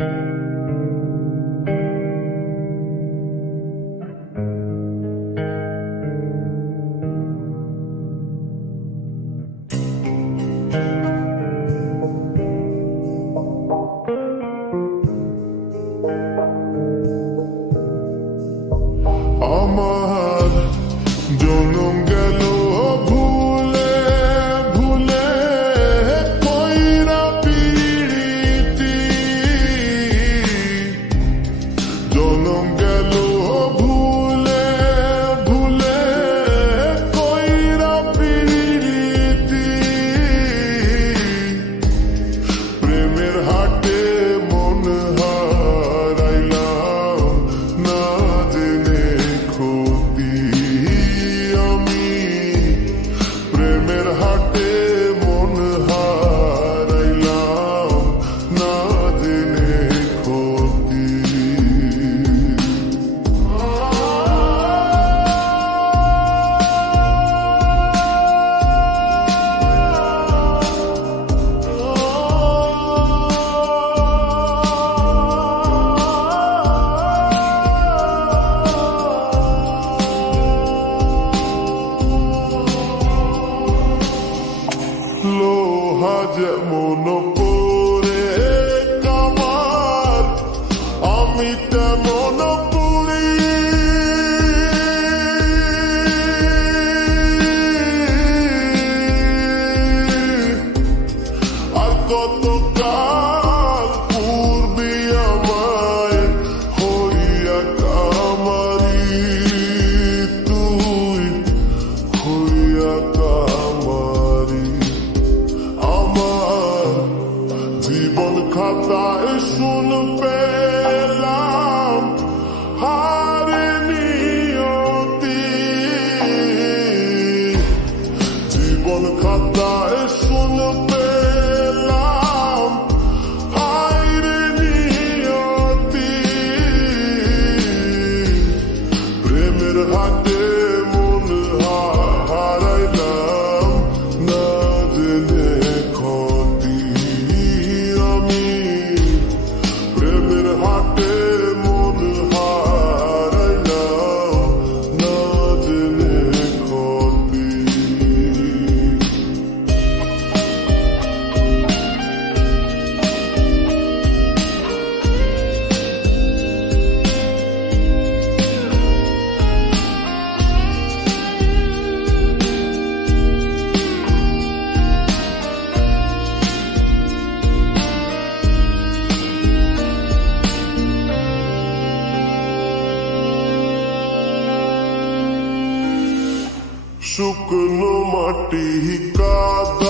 Aman canım gel will praticada.